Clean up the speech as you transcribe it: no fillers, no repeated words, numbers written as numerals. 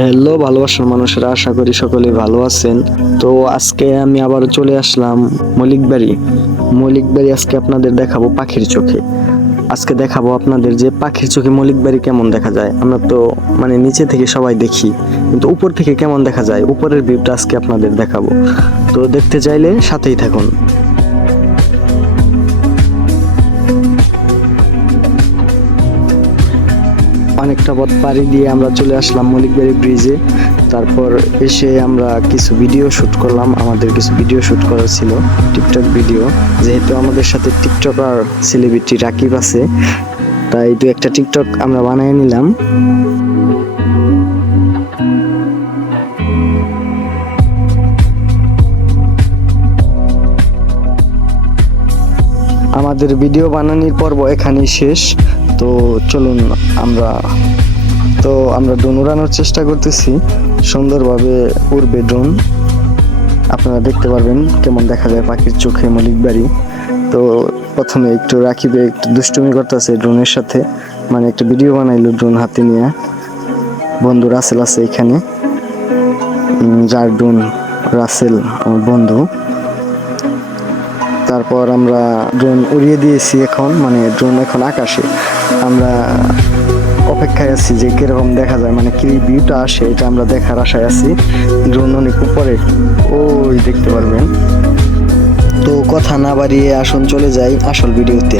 Hello ভালোবাসার মানুষেরা, আশা করি সকলে ভালো আছেন। তো আজকে আমি আবার চলে আসলাম মলিকবাড়ি। আজকে আপনাদের দেখাবো পাখির চোখে। আজকে দেখাবো আপনাদের যে পাখির চোখে মলিকবাড়ি কেমন দেখা যায়। আমরা তো নিচে থেকে সবাই দেখি, কিন্তু উপর থেকে কেমন দেখা যায়, উপরের ভিউটা আজকে আপনাদের দেখাবো। তো দেখতে চাইলে সাথেই থাকুন। অনেকটা পথ পাড়ি দিয়ে আমরা চলে আসলাম মলিকবাড়ি ব্রিজে। তারপর এসে আমরা কিছু ভিডিও শ্যুট করলাম। আমাদের কিছু ভিডিও শ্যুট করা ছিল, টিকটক ভিডিও। যেহেতু আমাদের সাথে টিকটকার সেলিব্রিটি রাকিব আছে, তাই দু একটা টিকটক আমরা বানিয়ে নিলাম। আমাদের ভিডিও বানানোর পর্ব এখানেই শেষ। তো চলুন আমরা ড্রোন উড়ানোর চেষ্টা করতেছি। সুন্দরভাবে উড়বে ড্রোন, আপনারা দেখতে পারবেন কেমন দেখা যায় পাখির চোখে মলিকবাড়ি। তো প্রথমে একটু রাকিবে একটু দুষ্টুমি করতেছে ড্রোনের সাথে, একটা ভিডিও বানাইলো ড্রোন হাতে নিয়ে। বন্ধু রাসেল আছে এখানে, যার ড্রোন রাসেল আমার বন্ধু। তারপর আমরা ড্রোন উড়িয়ে দিয়েছি। এখন ড্রোন এখন আকাশে। আমরা অপেক্ষায় আছি যে কিরকম দেখা যায়, কি ভিউটা আসে, এটা আমরা দেখার আশায় আছি। ড্রোন অনেক উপরে, ওই দেখতে পারবেন। তো কথা না বাড়িয়ে আসুন চলে যাই আসল ভিডিওতে।